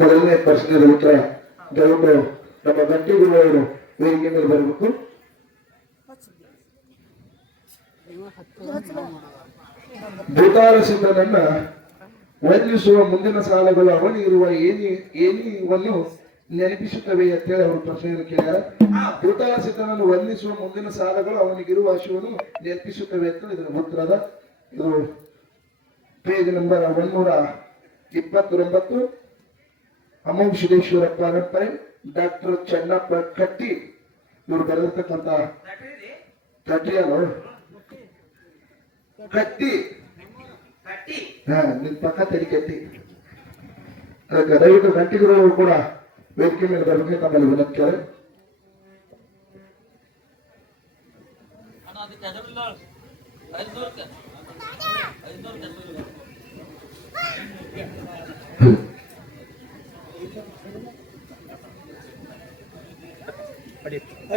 ಮೊದಲನೇ ಪ್ರಶ್ನೆ ಉತ್ತರ ದಯವಿಟ್ಟು ನಮ್ಮ ಗಂಟೆಗುರುವರು ವೇದಿಕೆ ಮೇಲೆ ಬರಬೇಕು ಸಿದ್ಧನನ್ನ ವಂದಿಸುವ ಮುಂದಿನ ಸಾಲಗಳು ಅವನಿರುವ ಏನಿ, ಏನಿವನ್ನು ನೆನಪಿಸುತ್ತವೆ ಅಂತೇಳಿ ಅವರು ಪ್ರಶ್ನೆಯನ್ನು ಕೇಳ್ಯಾರ. ಭೂತಾಳ ಸಿದ್ಧನನ್ನು ವಂದಿಸುವ ಮುಂದಿನ ಸಾಲಗಳು ಅವನಿಗಿರುವ ಹಸಿವನ್ನು ನೆನಪಿಸುತ್ತವೆ ಅಂತ ಇದರ ಉತ್ತರದ ಇದು ಪೇಜ್ ನಂಬರ್ ಒಂದೂರ ಇಪ್ಪತ್ತೊಂಬತ್ತು. ಅಮೋಘ ಸಿದ್ದೇಶ್ವರ ಪರಂಪರೆ, ಡಾಕ್ಟರ್ ಚೆನ್ನಪ್ಪ ಕಟ್ಟಿ ಇವರು ಬರೆದಿರ್ತಕ್ಕಂಥ ಕಟ್ಟಿ ಅಲ್ಲ? ಕಟ್ಟಿ. ಹಾ, ನಿನ್ ಪಕ್ಕ ತಡಿ ಕಟ್ಟಿ. ಅದಕ್ಕೆ ದಯವಿಟ್ಟು ಗಂಟಿಗರು ಕೂಡ ವೇದಿಕೆ ಮೇಲೆ ಬರಬೇಕು ತಮ್ಮಲ್ಲಿ ವಿನಂತಿದ್ದಾರೆ ಐದು ಅದಕ್ಕೆ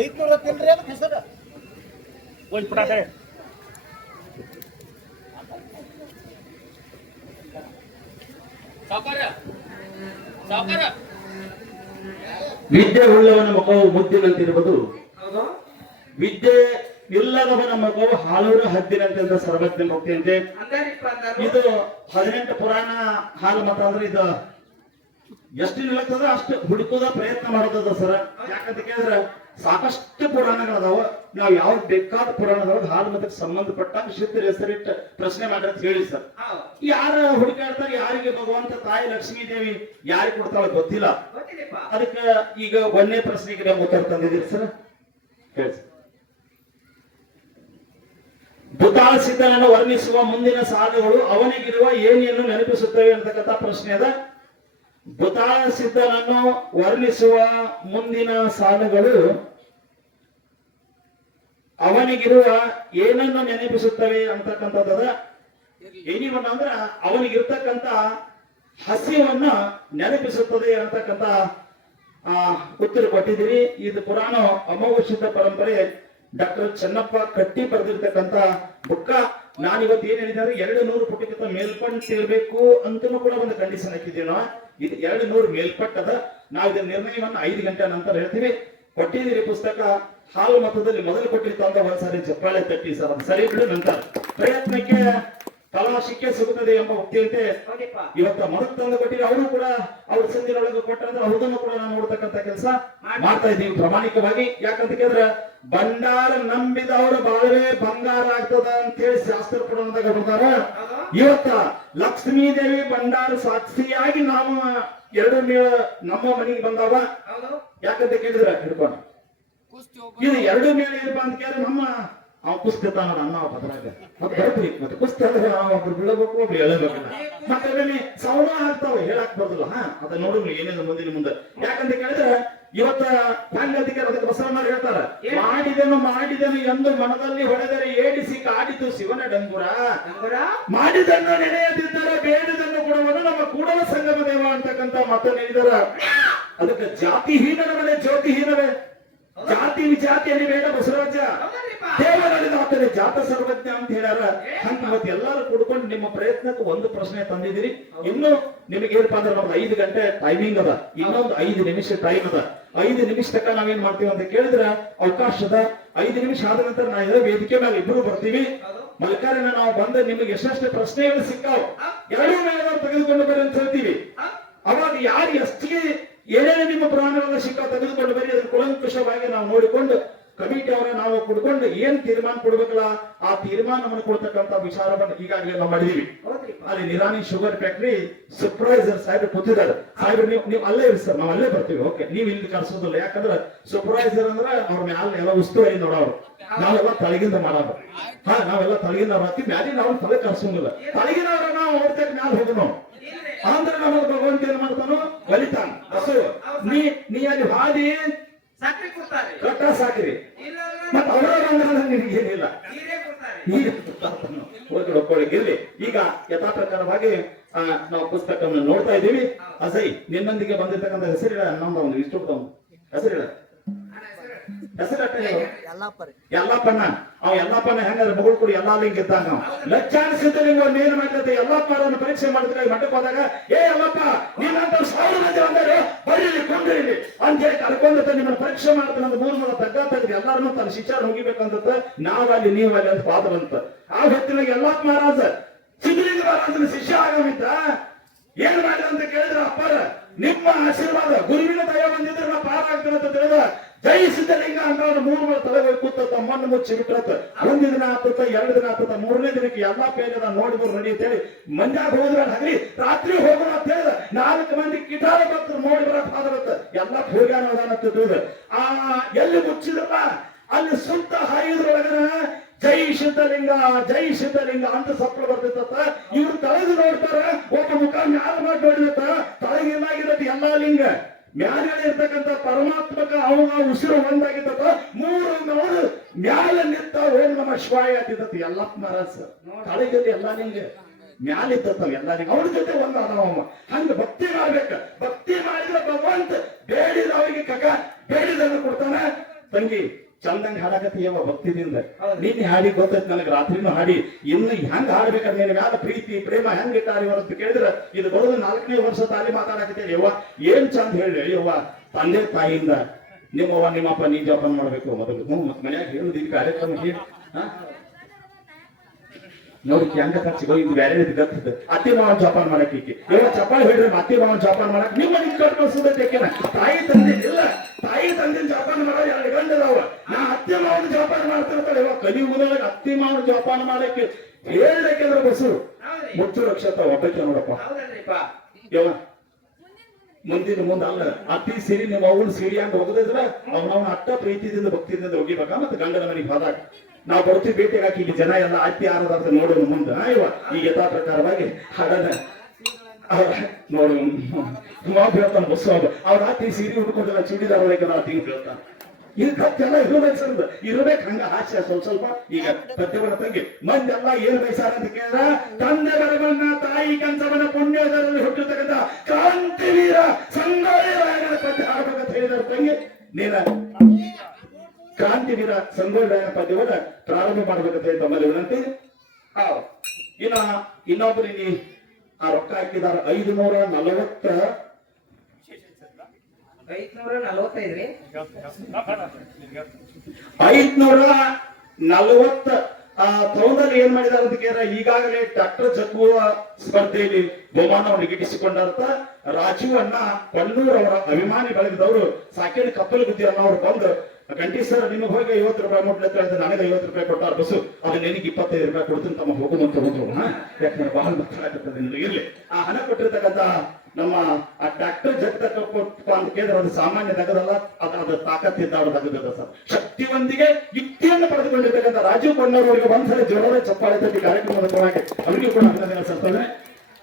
ಐದ್ನೂರ ತಿನ್ರಿ ಅದಕ್ಕೆ ಹೆಸರು. ಒಂದು ಪುಟಾಟೆ ಕಡೆ ಸಾವುಕಾರ ಸಾವುಕಾರ. ವಿದ್ಯೆ ಉಳ್ಳವನ ಮುಖವು ಮುದ್ದಿನಂತಿರುವುದು. ಹೌದು. ವಿದ್ಯೆ ಇಲ್ಲದವನ ಮಗವು ಹಾಲೂರು ಹದ್ದಿನಂತೆ ಸರ್ವಜ್ಞ ಮುಕ್ತಿಯಂತೆ. ಇದು ಹದಿನೆಂಟು ಪುರಾಣ ಹಾಲು ಮತ ಅಂದ್ರೆ ಇದು ಎಷ್ಟು ನಿಲ್ಲತ್ತದ ಅಷ್ಟು ಹುಡುಕೋದ ಪ್ರಯತ್ನ ಮಾಡೋದದ ಸರ್. ಯಾಕಂತ ಕೇಳಿದ್ರೆ ಸಾಕಷ್ಟು ಪುರಾಣಗಳದಾವ. ನಾವು ಯಾವ ಬೇಕಾದ ಪುರಾಣದೊಳಗೆ ಹಾಲು ಮತಕ್ಕೆ ಸಂಬಂಧಪಟ್ಟ ಸಿದ್ಧರ ಹೆಸರಿಟ್ಟು ಪ್ರಶ್ನೆ ಮಾಡ್ರಿ ಅಂತ ಹೇಳಿ ಸರ್. ಯಾರ ಹುಡುಕಾಡ್ತಾರೆ ಯಾರಿಗೆ ಭಗವಂತ ತಾಯಿ ಲಕ್ಷ್ಮೀ ದೇವಿ ಯಾರಿಗೆ ಕೊಡ್ತಾಳ ಗೊತ್ತಿಲ್ಲ. ಅದಕ್ಕ ಈಗ ಒಂದೇ ಪ್ರಶ್ನೆಗೆ ನಾವು ಉತ್ತರ ತಂದಿದ್ದೀರಿ ಸರ್. ಹೇಳಿ. ಭೂತಾಳ ಸಿದ್ಧನನ್ನು ವರ್ಣಿಸುವ ಮುಂದಿನ ಸಾಧುಗಳು ಅವನಿಗಿರುವ ಏನಿಯನ್ನು ನೆನಪಿಸುತ್ತವೆ ಅಂತಕ್ಕಂಥ ಪ್ರಶ್ನೆ ಅದ. ಭೂತಾಳ ಸಿದ್ಧನನ್ನು ವರ್ಣಿಸುವ ಮುಂದಿನ ಸಾಲುಗಳು ಅವನಿಗಿರುವ ಏನನ್ನು ನೆನಪಿಸುತ್ತವೆ ಅಂತಕ್ಕಂಥದ್ದದ? ಏನಿವನ್ನ ಅಂದ್ರ ಅವನಿಗಿರ್ತಕ್ಕಂಥ ಹಸಿವನ್ನ ನೆನಪಿಸುತ್ತದೆ ಅಂತಕ್ಕಂಥ, ಆ, ಉತ್ತರ ಕೊಟ್ಟಿದ್ದೀರಿ. ಇದು ಪುರಾಣ ಅಮೋಘ ಸಿದ್ಧ ಪರಂಪರೆ ಡಾಕ್ಟರ್ ಚೆನ್ನಪ್ಪ ಕಟ್ಟಿ ಬರೆದಿರ್ತಕ್ಕಂತ ಬುಕ್ಕ. ನಾನಿವತ್ತು ಏನ್ ಹೇಳಿದ್ರೆ ಎರಡು ನೂರು ಪುಟಕ್ಕಿಂತ ಮೇಲ್ಪಟ್ಟು ಇರಬೇಕು ಅಂತನೂ ಕೂಡ ಒಂದು ಕಂಡೀಷನ್ ಹಾಕಿದ್ದೀವಿ ಇದು ಎರಡು ನೂರು ಮೇಲ್ಪಟ್ಟದ ನಾವು ಇದರ ನಿರ್ಣಯವನ್ನು ಐದು ಗಂಟೆ ನಂತರ ಹೇಳ್ತೀವಿ. ಕೊಟ್ಟಿದ್ದೀರಿ ಪುಸ್ತಕ ಹಾಲು ಮತದಲ್ಲಿ ಮೊದಲು ಕೊಟ್ಟಿರ್ತಂತ ಒಂದ ಒಂದ್ಸಾರಿ ಚಪ್ಪಾಳೆ ತಟ್ಟಿ ಸರ್ ಅದು ಸರಿ ಬಿಡು ನಂತರ. ಪ್ರಯತ್ನಕ್ಕೆ ಕಲಾಶಿಕೆ ಸಿಗುತ್ತದೆ ಎಂಬ ಉಕ್ತಿಯಂತೆ ಇವತ್ತ ಮೊದಲು ತಂದು ಕೊಟ್ಟಿರಿ ಅವರು ಕೂಡ ಅವ್ರ ಸಂಧಿನೊಳಗೆ ಕೊಟ್ಟಂದ್ರೆ ಅವ್ರದನ್ನು ಕೂಡ ನಾವು ನೋಡ್ತಕ್ಕಂಥ ಕೆಲಸ ಮಾಡ್ತಾ ಇದ್ದೀವಿ ಪ್ರಾಮಾಣಿಕವಾಗಿ. ಯಾಕಂತ ಕೇಳಿದ್ರೆ ಭಂಡಾರ ನಂಬಿದವ್ರ ಬಾಳವೆ ಬಂಗಾರ ಆಗ್ತದ ಅಂತ ಹೇಳಿ ಶಾಸ್ತ್ರ ಪುರಾಣದಾಗ ಬರ್ತಾರ ಇವತ್ತ ಲಕ್ಷ್ಮೀ ದೇವಿ ಭಂಡಾರ ಸಾಕ್ಷಿಯಾಗಿ ನಾವು ಎರಡು ಮೇಳ ನಮ್ಮ ಮನೆಗೆ ಬಂದಾವ. ಯಾಕಂತ ಕೇಳಿದ್ರ ಹಿಡ್ಕೊಂಡು? ಇದು ಎರಡು ಮೇಳ ಏನಪ್ಪಾ ಅಂತ ಕೇಳಿದ್ರೆ ನಮ್ಮ ಅವ ಕುಸ್ತಿ ತಾನ ಅನ್ನ ಬದ್ರಾಗ ಮತ್ತೆ ಬರ್ತೀವಿ ಮತ್ತೆ ಕುಸ್ತಿ ಅಂದ್ರೆ ಒಬ್ರು ಬೀಳಬೇಕು ಒಬ್ರು ಎಳಬೇಕು. ಮತ್ತೆ ಒಮ್ಮೆ ಸೌಣ ಆಗ್ತಾವ ಹೇಳಕ್ ಬರೋದಿಲ್ಲ. ಹಾ ಅದ ನೋಡಿದ್ರು ಏನೇನು ಮುಂದಿನ ಮುಂದೆ. ಯಾಕಂತ ಕೇಳಿದ್ರೆ ಇವತ್ತ ಅಧಿಕಾರ ಅದಕ್ಕೆ ಬಸವಣ್ಣ ಹೇಳ್ತಾರ ಮಾಡಿದನು ಮಾಡಿದನು ಎಂದು ಮನದಲ್ಲಿ ಹೊಡೆದರೆ ಏಡಿಸಿ ಕಾಡಿತು ಶಿವನ ಡಂಗುರ. ಮಾಡಿದನ್ನು ನೆನೆಯದಿದ್ದರೆ ಬೇಡದನ್ನು ಕೊಡುವನು ನಮ್ಮ ಕೂಡಲ ಸಂಗಮ ದೇವ ಅಂತಕ್ಕಂತ ಮತ ಹೇಳಿದಾರ ಅದಕ್ಕೆ ಜಾತಿಹೀನರ ಮೇಲೆ ಜ್ಯೋತಿಹೀನವೇ? ಜಾತಿ ವಿಜಾತಿಯಲ್ಲಿ ಬೇಡ ಬಸವರಾಜ. ಹೌದಲ್ರಿಪ್ಪ ದೇವರಲ್ಲಿ ಆತನೇ ಜಾತ ಸರ್ವಜ್ಞ ಅಂತ ಹೇಳ್ಯಾರ. ಹಂಗ ಮತ್ತೆ ಎಲ್ಲರೂ ಕೂಡ್ಕೊಂಡು ನಿಮ್ಮ ಪ್ರಯತ್ನಕ್ಕೆ ಒಂದು ಪ್ರಶ್ನೆ ತಂದಿದ್ದೀರಿ. ಇನ್ನು ನಿಮಗೆ ಏನಪ್ಪಾ ಅಂದ್ರೆ ನಮ್ದು ಐದು ಗಂಟೆ ಟೈಮಿಂಗ್ ಅದ. ಇನ್ನೊಂದು ಐದು ನಿಮಿಷ ಟೈಮ್ ಅದ. ಐದು ನಿಮಿಷ ತಕ್ಕ ನಾವೇನ್ ಮಾಡ್ತೀವಿ ಅಂತ ಕೇಳಿದ್ರೆ ಅವಕಾಶ ಅದ ಐದು ನಿಮಿಷ ಆದ ನಂತರ ನಾ ಇದ್ರೆ ವೇದಿಕೆ ಮೇಲೆ ಇಬ್ರು ಬರ್ತೀವಿ. ಮಲ್ಕಾರಿನ ನಾವು ಬಂದ ನಿಮಗೆ ಎಷ್ಟೆಷ್ಟು ಪ್ರಶ್ನೆಗಳು ಸಿಕ್ಕಾವ್? ಎರಡೂ ಮೇಲೆ ತೆಗೆದುಕೊಂಡು ಬರ್ರಿ ಅಂತ ಹೇಳ್ತೀವಿ. ಅವಾಗ ಯಾರು ಎಷ್ಟಿಗೆ ಏನೇನು ನಿಮ್ಮ ಪ್ರಾಣಗಳನ್ನ ಸಿಕ್ಕ ತೆಗೆದುಕೊಂಡು ಬರೀ ಅದನ್ನು ಕುಲಂಕುಷವಾಗಿ ನಾವು ನೋಡಿಕೊಂಡು ಕಮಿಟಿ ಅವರ ನಾವು ಕುಡ್ಕೊಂಡು ಏನ್ ತೀರ್ಮಾನ ಕೊಡ್ಬೇಕಲ್ಲ ಆ ತೀರ್ಮಾನವನ್ನು ಕೊಡ್ತಕ್ಕಂತ ವಿಚಾರವನ್ನು ಈಗಾಗಲೇ ನಾವು ಮಾಡಿದೀವಿ. ಅಲ್ಲಿ ನಿರಾನಿ ಶುಗರ್ ಫ್ಯಾಕ್ಟ್ರಿ ಸೂಪರ್ವೈಸರ್ ಸಾಹೇಬ್ರು ಕೂತಿದ್ದಾರೆ. ಸಾಹೇಬ್ರು ನೀವು ನೀವು ಅಲ್ಲೇ ಇರಿ ಸರ್ ನಾವು ಅಲ್ಲೇ ಬರ್ತೀವಿ. ಓಕೆ ನೀವು ಇಲ್ಲಿ ಕರ್ಸೋದಿಲ್ಲ. ಯಾಕಂದ್ರೆ ಸೂಪರ್ವೈಸರ್ ಅಂದ್ರೆ ಅವ್ರ ಮ್ಯಾಲ ಎಲ್ಲ ಉಸ್ತುವಾರಿ ನೋಡೋರು ನಾವೆಲ್ಲ ತಳಗಿಂದ ಮಾಡೋದು. ಹಾ ನಾವೆಲ್ಲ ತಳಗಿಂದ ಹಾಕಿ ಮ್ಯಾಲಿ ನಾವು ತಲೆ ಕರ್ಸೋಂಗಿಲ್ಲ ತಳಗಿನವ್ರ ನಾವು ಹೊರತಕ್ಕೆ ತಕ್ಕ ಮ್ಯಾಲ ಹೋಗೋಣ ನಾವು. ಅಂದ್ರೆ ನಮಗೆ ಭಗವಂತ ಏನ್ ಮಾಡ್ತಾನೋ? ಬಲಿತಾನ. ಹಸು ನೀ ನೀ ಅಲ್ಲಿ ಹಾದಿ. ಸಕ್ರೆ ಕೊಡ್ತಾರೆ. ಕಟ್ಟ ಸಾಕಿರಿ. ಮತ್ತ ಅವರ ಬಂಗಾರ ನಿನಗೆ ಏನಿಲ್ಲ ನೀರೇ ಕೊಡ್ತಾರೆ. ಈಗ ಯಥಾ ಪ್ರಕಾರವಾಗಿ ನಾವು ಪುಸ್ತಕವನ್ನು ನೋಡ್ತಾ ಇದ್ದೀವಿ. ಅಸೈ ನಿನ್ನೊಂದಿಗೆ ಬಂದಿರ್ತಕ್ಕಂಥ ಹೆಸರು ಹೇಳ ನಮ್ದು ಒಂದು ಇಷ್ಟು ಹೆಸರು ಹೇಳ ಅಣ್ಣ ಹೆಸರು ಹೆಸರು ಅಟ್ಟ ಹೇಳು. ಎಲ್ಲಪ್ಪರಿ ಎಲ್ಲಪ್ಪನ ಅವ ಎಲ್ಲಪ್ಪನ ಹೆಂಗಾದ್ರೆ ಮಗಳು ಕೂಡ ಎಲ್ಲಾ ಲಿಂಗ್ ಇದ್ದಾಗ. ನಾವು ಲಕ್ಷಾಂಶ ಸಿದ್ಧಲಿಂಗ ಲಿಂಗ ಏನ್ ಮಾಡ್ತೈತೆ ಎಲ್ಲಪ್ಪ ಅವರನ್ನು ಪರೀಕ್ಷೆ ಮಾಡಿದ್ರೆ ಮಠಕ್ಕೆ ಹೋದಾಗ ಏ ಎಲ್ಲಪ್ಪ ನೀನಂತ ಪರೀಕ್ಷೆ ಮಾಡ್ತಾನೆ ಅಂತ ಮೂರು ಮೂಲ ತಗ್ಗ ತೆಗೆದು ತನ್ನ ಶಿಚಾರ ಹೋಗಿಬೇಕಂತ ನಾವ್ ಅಲ್ಲಿ ಅಲ್ಲಿ ಅಂತ ಪಾತ್ರ ಅಂತ ಆ ಹೊತ್ತಿನಾಗ ಎಲ್ಲಾ ಮಹಾರಾಜ ಸಿದ್ಧಲಿಂಗ ಮಹಾರಾಜನ ಶಿಷ್ಯ ಆಗಮಿದ್ದ ಏನ್ ಮಾಡಿದ ಅಂತ ಕೇಳಿದ್ರ ಅಪ್ಪಾರ? ನಿಮ್ಮ ಆಶೀರ್ವಾದ, ಗುರುವಿನ ದಯ ಬಂದಿದ್ರೆ ನಾ ಪಾರ ಆಗ್ತೇನೆ ಅಂತ ತಿಳಿದ? ಜೈ ಸಿದ್ಧಲಿಂಗ ಅಂತ ಅವ್ರು ಮೂರು ಮೂರು ತಲೆಗಳು ಕೂತ ಮಣ್ಣು ಮುಚ್ಚಿ ಬಿಟ್ರತ್ತ ಒಂದು ದಿನ ಆಗ್ತದ ಎರಡು ದಿನ ಆಗ್ತದ ಮೂರನೇ ದಿನಕ್ಕೆ ಎಲ್ಲಾ ಪೇಜದ ನೋಡಿದ್ರು ನಡಿ ಅಂತೇಳಿ ಮಂಜಾಗ ಹೋದ್ರ ರಾತ್ರಿ ಹೋಗೋಣ ಆ, ಎಲ್ಲಿ ಮುಚ್ಚಿದ್ರಪ್ಪ ಅಲ್ಲಿ ಸುತ್ತ ಹಾಯಿದ್ರೊಳಗನ ಜೈ ಸಿದ್ಧಲಿಂಗ ಜೈ ಸಿದ್ಧಲಿಂಗ ಅಂತ ಸಪ್ಪಳ ಬರ್ತಿತ್ತ ಇವ್ರು ತಳಗ ನೋಡ್ತಾರ, ಒಬ್ಬ ಮುಖ ಮ್ಯಾಲ ಮಾಡಿ ನೋಡಿದತ್ತ ತಳಗಿನಾಗಿರತ್ತೆ ಎಲ್ಲಾ ಲಿಂಗ. ಮ್ಯಾಲೆ ಇರ್ತಕ್ಕಂಥ ಪರಮಾತ್ಮಕ ಅವನ ಉಸಿರು ಒಂದಾಗಿತ್ತ ಮೂರು ನೋಡು, ಮ್ಯಾಲ ನಿಂತ ಓಂ ನಮ ಶಿವಾಯ ಅಂತಿದ್ದತ್ ಎಲ್ಲಪ್ಪ ಮಹಾರಾಜ್ ತಳಗಲ್ಲಿ ಎಲ್ಲಾ ಲಿಂಗ. ಮ್ಯಾಲ ಇದ್ದತ್ತ ಎಲ್ಲಾ ಲಿಂಗ ಅವ್ರ ಜೊತೆ ಒಂದ ಅವ. ಹಂಗ ಭಕ್ತಿ ಮಾಡ್ಬೇಕ. ಭಕ್ತಿ ಮಾಡಿದ್ರೆ ಭಗವಂತ ಬೇಡಿದ ಅವರಿಗೆ ಕಕ ಬೇಡಿದನ್ನು ಕೊಡ್ತಾನ. ತಂಗಿ ಚಂದಂಗ್ ಹಾಡಕತ್ತೀಯವ ಭಕ್ತಿದಿಂದ. ನಿನ್ನೆ ಹಾಡಿ ಗೊತ್ತೈತ್ ನನಗೆ ರಾತ್ರಿನೂ ಹಾಡಿ. ಇನ್ನು ಹೆಂಗ್ ಹಾಡ್ಬೇಕಂತ ನಿನ್ ಮ್ಯಾಲ ಪ್ರೀತಿ ಪ್ರೇಮ ಹೆಂಗ್ ಇಟ್ಟಾರಿ ಅಂತ ಕೇಳಿದ್ರ ಇದು ಬರೋದು ನಾಲ್ಕನೇ ವರ್ಷ ತಾಲಿ ಮಾತಾಡಕತ್ತೇಳಿ ಯವ್ವ. ಏನ್ ಚಂದ ಹೇಳಿ ಯವ್ವ ತಂದೆ ತಾಯಿಯಿಂದ ನಿಮ್ಮವ್ವ ನಿಮ್ಮಪ್ಪ ನೀ ಜೋಪಾನ ಮಾಡ್ಬೇಕು ಮೊದಲು. ಹ್ಞೂ ಮತ್ತೆ ಮನ್ಯಾಗ ಹೇಳುದು ಈ ಕಾರ್ಯಕ್ರಮ ಹೇಳಿ. ಹಾ? ನೋಡಿ ಹೆಂಗ ಖರ್ಚು ಇದು ಬೇರೆ ಇದು ಗತ್ತದ. ಅತ್ತಿ ಮಾವನ್ ಜೋಪಾನ ಮಾಡಕ್ ಈಕೆ. ಇವಾಗ ಚಪಾಲ್ ಹೇಳ್ರಿ ಅತ್ತಿ ಮಾವನ್ ಜೋಪಾನ ಮಾಡಕ್ ನಿಮ್ಮ ಮನೆಗೆ ಕಟ್ಕೊಳ್ಸೋದಕ್ಕೆನ ತಾಯಿ ತಂದೆ ಇಲ್ಲ. ತಾಯಿ ತಂದೆ ಜೋಪಾನ ಮಾಡೋ ಎರಡು ಗಂಡದವ ನಾ ಅತ್ತಿ ಮಾವನ್ ಜೋಪಾನ ಮಾಡ್ತಿರ್ತಾಳೆ ಇವಾಗ ಕಲಿಯುಗದೊಳಗೆ ಅತ್ತಿ ಮಾವನ್ ಜೋಪಾನ ಮಾಡಕ್ಕೆ ಹೇಳ್ಬೇಕಂದ್ರ ಬಸ್ಸು. ಮುಚ್ಚು ರಕ್ಷತ ಒಬ್ಬಕ್ಕೆ ನೋಡಪ್ಪ. ಯವ ಮುಂದಿನ ಮುಂದ ಅಲ್ಲ. ಅತ್ತಿ ಸಿರಿ ನಿಮ್ಮ ಅವಳು ಸಿರಿ ಅಂತ ಹೋಗದಿದ್ರ ಅವ್ನ ಅಟ್ಟ ಪ್ರೀತಿದಿಂದ ಭಕ್ತಿಯಿಂದ ಹೋಗಿಬೇಕ? ಮತ್ತೆ ಗಂಡನ ಮನೆಗೆ ಹೋದಾಗ. ನಾವು ಬರ್ತೀವಿ ಭೇಟಿಗೆ ಹಾಕಿ ಇಲ್ಲಿ ಜನ ಎಲ್ಲ ಹಾರದ ಅಂತ ನೋಡೋಣ ಮುಂದೆ. ಇವ, ಈ ಯಥಾ ಪ್ರಕಾರವಾಗಿ ಹಾಗಾದ ನೋಡು ಮಾವು ಹೇಳ್ತಾನೆ ಅವ್ರು ಆತಿ ಸೀರೆ ಉಟ್ಕೊಂಡಲ್ಲ ಚೂಡಿದಾರ ನಾವು ತಿಂಗ್ ಹೇಳ್ತಾನೆ ಇಂಥದ್ದೆಲ್ಲ ಇರಬೇಕು ಸರ್ ಇರಬೇಕು ಹಂಗ ಹಾಸ್ಯ ಸ್ವಲ್ಪ ಸ್ವಲ್ಪ. ಈಗ ಸತ್ಯವನ್ನ ತಂಗಿ, ಮಂದೆಲ್ಲ ಏನ್ ಬಯಸಾರ ಅಂತ ಕೇಳಿದ್ರ? ತಂದೆ ಬರವನ್ನ ತಾಯಿ ಕಂಚವನ್ನ ಪುಣ್ಯದಲ್ಲಿ ಹುಟ್ಟಿರ್ತಕ್ಕಂಥ ಕ್ರಾಂತಿವೀರ ರಾಯನ ಪದ್ಯ ಹಾಡ್ಬೇಕಂತ ಹೇಳಿದಾರೆ ತಂಗಿ. ನೀನ ಕ್ರಾಂತಿವೀರ ಸಂಗೊಳ್ಳಿ ರಾಯನ ಪದ್ಯವನ್ನ ಪ್ರಾರಂಭ ಮಾಡಬೇಕಂತ ತಮ್ಮಲ್ಲಿ ವಿನಂತಿ. ಹೌದು ಇನ್ನ ಇನ್ನೊಬ್ಬರಿಗೆ ಆ ರೊಕ್ಕ ಹಾಕಿದಾರ ಐದು ನೂರ ನಲವತ್ತ ಐದ್ನೂರ ನಲವತ್ತೈದ್ರಿ ಐದ್ನೂರ ನಲವತ್ತ ಆ ತೌದಲ್ಲಿ ಏನ್ ಮಾಡಿದಾರ ಅಂತ ಕೇಳಿದ್ರೆ ಈಗಾಗಲೇ ಡಾಕ್ಟರ್ ಜಗ್ಗುವ ಸ್ಪರ್ಧೆಯಲ್ಲಿ ಬಹುಮಾನವನ್ನು ಗಿಟ್ಟಿಸಿಕೊಂಡಂತ ರಾಜೀವ್ ಅಣ್ಣ ಕೊಲ್ಲೂರ್ ಅವರ ಅಭಿಮಾನಿ ಬೆಳೆದಿದ್ದವರು ಸಾಕೇಳಿ ಕಪ್ಪಲು ಬುದ್ಧಿ ಅನ್ನೋರು ಬಂದು ಗಂಟಿ ಸರ್ ನಿಮಗೆ ಹೋಗಿ ಐವತ್ತು ರೂಪಾಯಿ ಮುಟ್ಲೆತ್ತ ಅಂತ ನನಗೆ ಐವತ್ತು ರೂಪಾಯಿ ಕೊಟ್ಟಾರ ಬಸ್ಸು ಅದು ನಿನಗೆ ಇಪ್ಪತ್ತೈದು ರೂಪಾಯಿ ಕೊಡ್ತೀನಿ, ತಮ್ಮ ಹೋಗುವಂತ ಹೋದ್ರು ಹಾ ಯಾಕಂದ್ರೆ ಬಹಳ ಮಾತಾಡಕತ್ತದ ನಿಮಗೆ ಇರ್ಲಿ. ಆ ಹಣ ಕೊಟ್ಟಿರ್ತಕ್ಕಂತ ನಮ್ಮ, ಆ ಡಾಕ್ಟರ್ ಜಗದಪ್ಪ ಅಂತ ಕೇಳಿದ್ರೆ ಅದು ಸಾಮಾನ್ಯ ನಗದಲ್ಲ ಅದು ಅದು ತಾಕತ್ತಿದ್ದಾರು ತಗದದ ಸರ್. ಶಕ್ತಿಯೊಂದಿಗೆ ಯುಕ್ತಿಯನ್ನು ಪಡೆದುಕೊಂಡಿರ್ತಕ್ಕಂಥ ರಾಜೀವ್ ಅವರಿಗೆ ಒಂದ್ಸಲ ಜೋರದ ಚಪ್ಪಾಳೆ ತಟ್ಟಿ ಕಾರ್ಯಕ್ರಮದ ಪರವಾಗಿ ಅವರಿಗೂ ಕೂಡ ಅಭಿನಂದನೆ ಸಲ್ತೇನೆ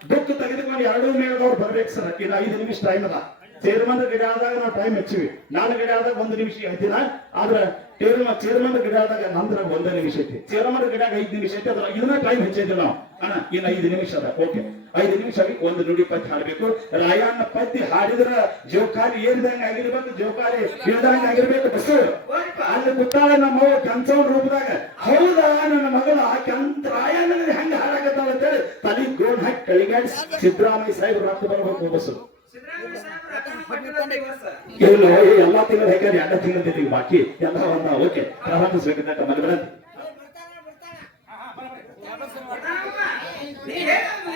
ಬುಕ್ ತೆಗೆದುಕೊಂಡು ಎರಡು ಮೇಳದವ್ರು ಬರ್ಬೇಕು ಸರ್ ಇದು ಐದು ನಿಮಿಷ ಟೈಮ್ ಅದ ಚೇರ್ಮನ್ ಗಿಡ ಆದಾಗ ನಾವು ಟೈಮ್ ಹೆಚ್ಚಿವಿ. ನಾನು ಗಿಡ ಆದಾಗ ಒಂದು ನಿಮಿಷ ಐತಿನ ಆದ್ರೆ ಚೇರ್ಮ ಚೇರ್ಮನ್ ಗಿಡ ಆದಾಗ ನಂತರ ಒಂದೇ ನಿಮಿಷ ಐತಿ. ಚೇರ್ಮನ್ ಗಿಡ ಐದು ನಿಮಿಷ ಐತಿ ಅದ್ರ ಇದನ್ನ ಟೈಮ್ ಹೆಚ್ಚೈತಿ ನಾವು. ಅಣ್ಣ, ಇನ್ನ ಐದು ನಿಮಿಷ ಅದ. ಓಕೆ ಐದು ನಿಮಿಷ ಒಂದು ನುಡಿ ಪದ್ಯ ಹಾಡ್ಬೇಕು. ರಾಯಣ್ಣ ಪದ್ಯ ಹಾಡಿದ್ರ ಜೋಕಾಲಿ ಏರಿದಂಗ ಆಗಿರ್ಬೇಕು, ಜೋಕಾಲಿ ಇಳಿದಂಗ ಆಗಿರ್ಬೇಕು. ಬಸ್, ಅಲ್ಲಿ ಕುತ್ತಾಳೆ ನಮ್ಮ ಕಂಚವನ ರೂಪದಾಗ. ಹೌದಾ ನನ್ನ ಆ ಕಂತ ರಾಯಣ್ಣ ಹೆಂಗ ಹಾಡಾಕತ್ತಾಳ ಅಂತೇಳಿ ತಲೆ ಗೋಣ್ ಹಾಕಿ ಕಳಿಗಾಡಿ ಸಿದ್ದರಾಮಯ್ಯ ಸಾಹೇಬ್ ರೊಕ್ಕ ಬರ್ಬೇಕು ಬಸ್ಸು ಸಿದ್ದರಾಮಯ್ಯ ಸಾಹೇಬ್ರು ಅಕ್ಕನ ಪಟ್ಟಣದ ಈ ವರ್ಷ ಇಲ್ಲ ಎಲ್ಲಾ ತಿಂಗಳು ಬೇಕಾದ್ರೆ ಎರಡು ತಿಂಗಳು ಬಾಕಿ. ಎಲ್ಲ ಒಂದ ಓಕೆ ಪ್ರಾರಂಭಿಸ್ಬೇಕಂತ ಮನೆ